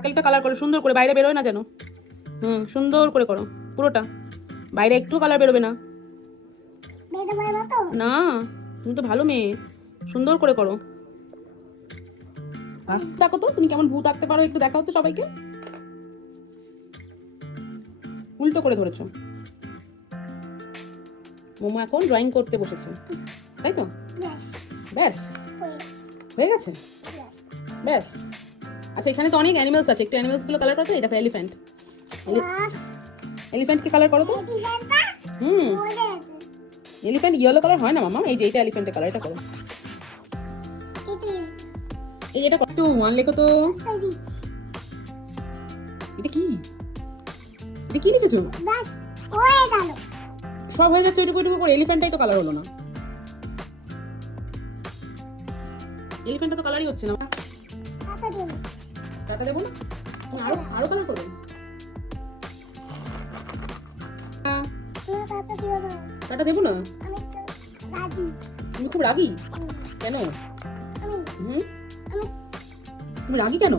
সার্কেলটা কালার করো সুন্দর করে, বাইরে বেরোয় না যেন। সুন্দর করে করো পুরোটা, বাইরে একটু কালার বেরোবে না। না, তুমি তো ভালো মেয়ে, সুন্দর করে করো। দেখো তো তুমি কেমন ভূত আঁকতে পারো, একটু দেখাও তো সবাইকে। উল্টো করে ধরেছো। মোমো এখন ড্রয়িং করতে বসেছে, তাই তো? ব্যাস হয়ে গেছে, ব্যাস। আচ্ছা, এখানে তো অনেক অ্যানিমেলস আছে, একটু অ্যানিমেলস গুলো কালার করো তো। এই দেখো এলিফ্যান্ট, এলিফ্যান্টকে কালার করো তো। এলিফ্যান্ট ইয়েলো কালার হয় না মামা, এই যে এটা এলিফ্যান্টের কালার, এটা করো। এই এটা কত ওয়ান লেখো তো। এটা কি, এটা কি লিখেছো? সব হয়ে যাচ্ছে ওইটুকু ওইটুকু করে, এলিফ্যান্টটাই তো কালার হলো না। এলিফ্যান্টটা তো কালারই হচ্ছে না। টাটা দেবো না, তুমি আরো আরো কালার করবে। টাটা দেবো না, তুমি খুব রাগী কেন? তুমি রাগী কেন?